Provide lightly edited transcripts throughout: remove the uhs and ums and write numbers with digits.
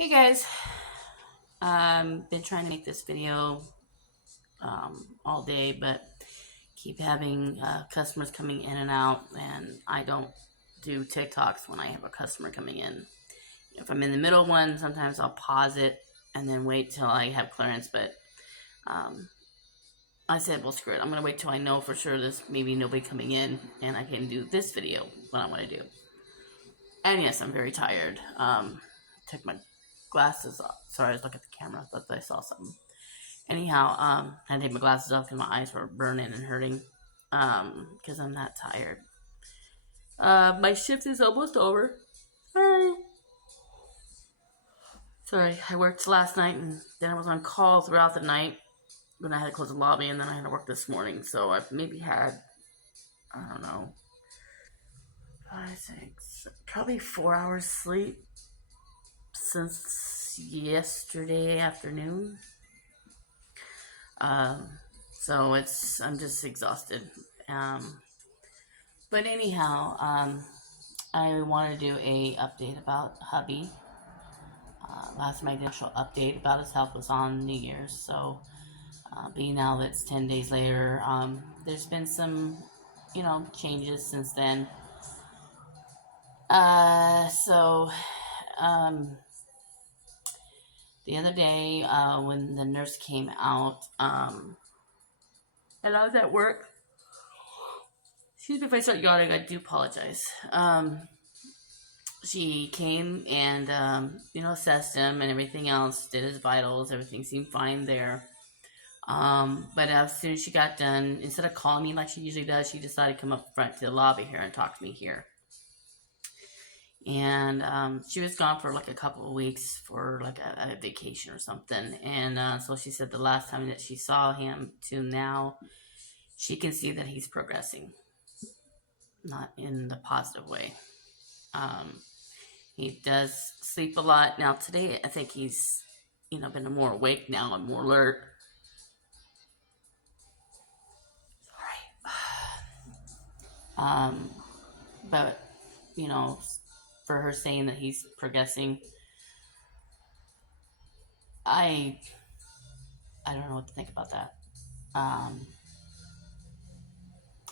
Hey guys, been trying to make this video all day, but keep having customers coming in and out, and I don't do TikToks when I have a customer coming in. If I'm in the middle of one, sometimes I'll pause it and then wait till I have clearance, but um, I said, well, screw it. I'm going to wait till I know for sure there's maybe nobody coming in and I can do this video, what I want to do. And yes, I'm very tired. Took my glasses off. Sorry, I was looking at the camera. I thought I saw something. Anyhow, I had to take my glasses off because my eyes were burning and hurting. Because I'm that tired. My shift is almost over. Sorry, I worked last night and then I was on call throughout the night. Then I had to close the lobby and then I had to work this morning. So I've maybe had, I don't know, 5, 6, probably 4 hours sleep since yesterday afternoon. So I'm just exhausted. But anyhow, I want to do a update about Hubby. Last my initial update about his health was on New Year's, so being now that it's 10 days later, there's been some, changes since then. The other day, when the nurse came out, and I was at work. Excuse me if I start yawning, I do apologize. She came and, assessed him and everything else, did his vitals, everything seemed fine there. But as soon as she got done, instead of calling me like she usually does, she decided to come up front to the lobby here and talk to me here. And she was gone for like a couple of weeks for like a vacation or something. And so she said the last time that she saw him to now, she can see that he's progressing, not in the positive way. He does sleep a lot. Now today, I think he's, been more awake now and more alert. Sorry. But, for her saying that he's progressing, I don't know what to think about that. I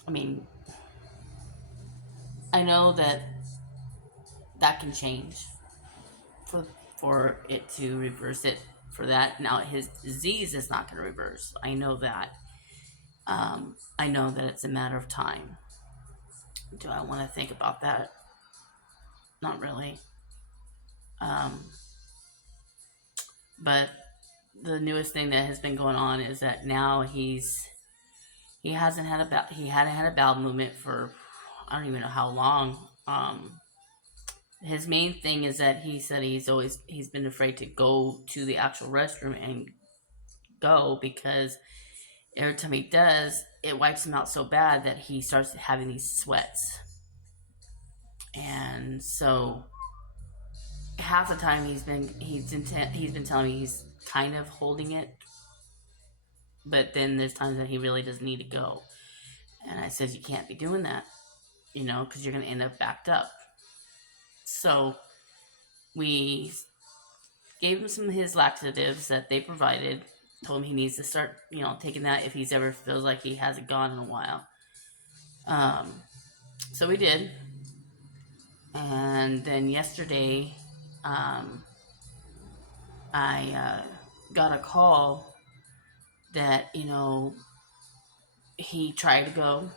mean, I know that can change for it to reverse it for that. Now, his disease is not going to reverse. I know that. I know that it's a matter of time. Do I want to think about that? Not really. But the newest thing that has been going on is that now he hadn't had a bowel movement for I don't even know how long. His main thing is that he said he's been afraid to go to the actual restroom and go because every time he does, it wipes him out so bad that he starts having these sweats. And so half the time he's been telling me he's kind of holding it, but then there's times that he really doesn't need to go. And I says, you can't be doing that, because you're going to end up backed up. So we gave him some of his laxatives that they provided, told him he needs to start, taking that if he's ever feels like he hasn't gone in a while. So we did. And then yesterday, I got a call that, he tried to go.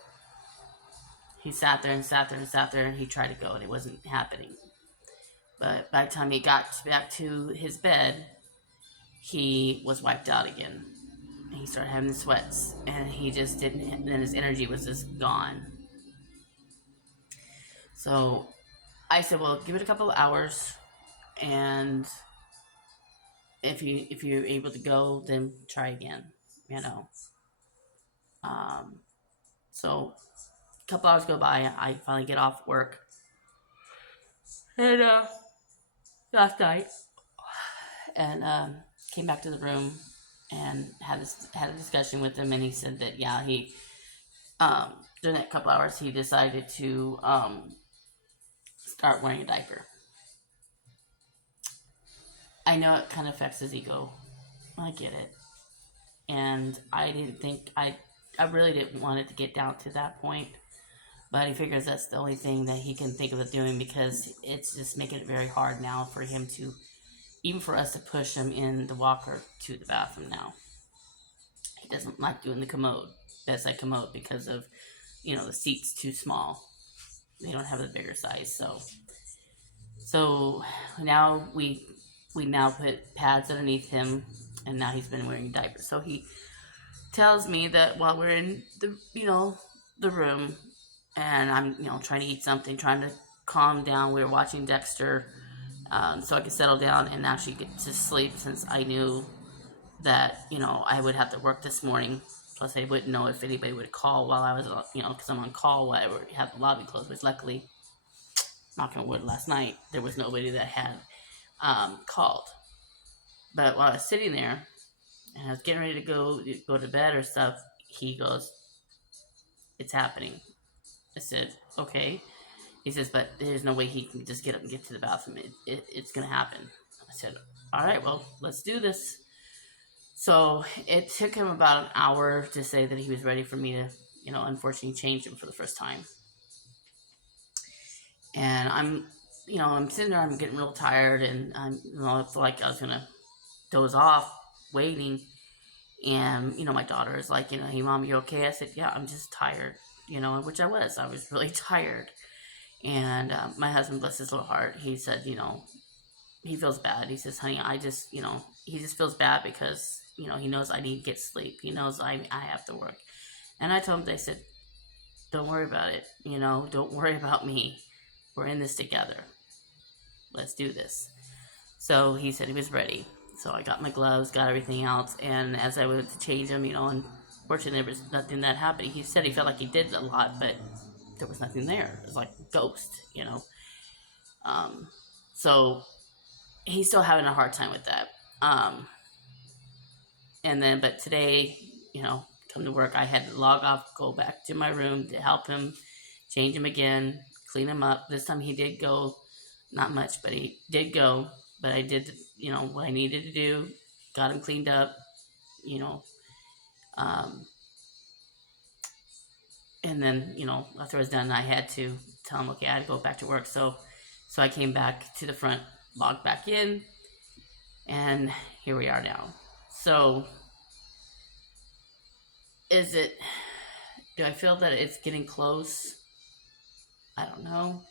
He sat there, and he tried to go, and it wasn't happening. But by the time he got back to his bed, he was wiped out again. He started having the sweats, and he just didn't, and his energy was just gone. So I said, well, give it a couple of hours, and if you're able to go, then try again, So a couple hours go by, I finally get off work, and last night, and came back to the room and had a discussion with him, and he said that he during that couple hours he decided to start wearing a diaper. I know it kind of affects his ego. I get it. And I didn't think, I really didn't want it to get down to that point. But he figures that's the only thing that he can think of doing, because it's just making it very hard now for him to, even for us to push him in the walker to the bathroom now. He doesn't like doing the commode, bedside commode, because of, the seat's too small. They don't have the bigger size. So now we now put pads underneath him, and now he's been wearing diapers. So he tells me that while we're in the room, and I'm trying to eat something, trying to calm down, we were watching Dexter, so I could settle down and actually get to sleep, since I knew that I would have to work this morning. Plus, I wouldn't know if anybody would call while I was, because I'm on call while I would have the lobby closed. Which luckily, knock on wood, last night there was nobody that had called. But while I was sitting there and I was getting ready to go to bed or stuff, he goes, "It's happening." I said, "Okay." He says, "But there's no way he can just get up and get to the bathroom. It's going to happen." I said, "All right, well, let's do this." So it took him about an hour to say that he was ready for me to, unfortunately change him for the first time. And I'm sitting there, I'm getting real tired, and I feel like I was going to doze off waiting. And, my daughter is like, "Hey, Mom, you okay?" I said, "Yeah, I'm just tired," which I was really tired. And my husband, bless his little heart, he said, he feels bad. He says, "Honey, I just, he just feels bad because, he knows I need to get sleep. He knows I have to work." And I told him, I said, "Don't worry about it. Don't worry about me. We're in this together. Let's do this." So he said he was ready. So I got my gloves, got everything else. And as I went to change him, unfortunately there was nothing that happened. He said he felt like he did a lot, but there was nothing there. It was like a ghost, So he's still having a hard time with that. But today, come to work, I had to log off, go back to my room to help him, change him again, clean him up. This time he did go, not much, but he did go. But I did, what I needed to do, got him cleaned up, and then, after I was done, I had to tell him, okay, I had to go back to work. So I came back to the front, logged back in, and here we are now. So, do I feel that it's getting close? I don't know.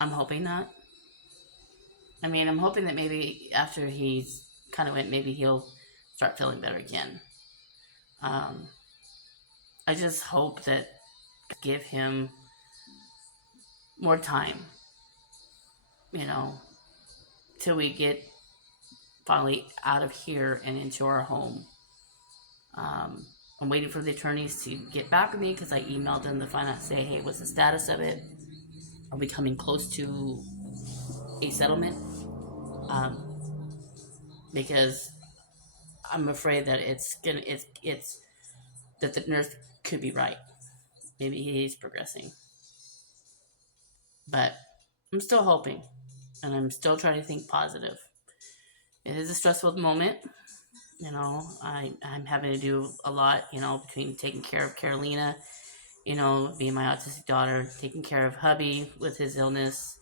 I'm hoping not. I mean, I'm hoping that maybe after he's kind of went, maybe he'll start feeling better again. I just hope that give him more time, till we get finally out of here and into our home. I'm waiting for the attorneys to get back with me, because I emailed them to find out, say, hey, what's the status of it? Are we coming close to a settlement? Because I'm afraid that it's that the nurse could be right. Maybe he's progressing, but I'm still hoping, and I'm still trying to think positive. It is a stressful moment. I'm having to do a lot, between taking care of Carolina, being my autistic daughter, taking care of hubby with his illness,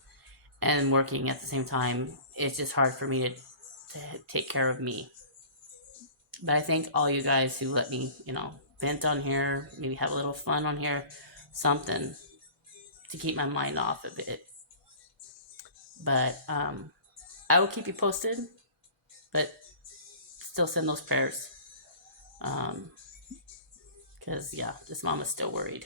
and working at the same time. It's just hard for me to take care of me. But I thank all you guys who let me, vent on here, maybe have a little fun on here, something to keep my mind off of it. But I will keep you posted, but still send those prayers. Because, yeah, this mom is still worried.